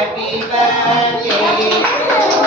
Happy birthday.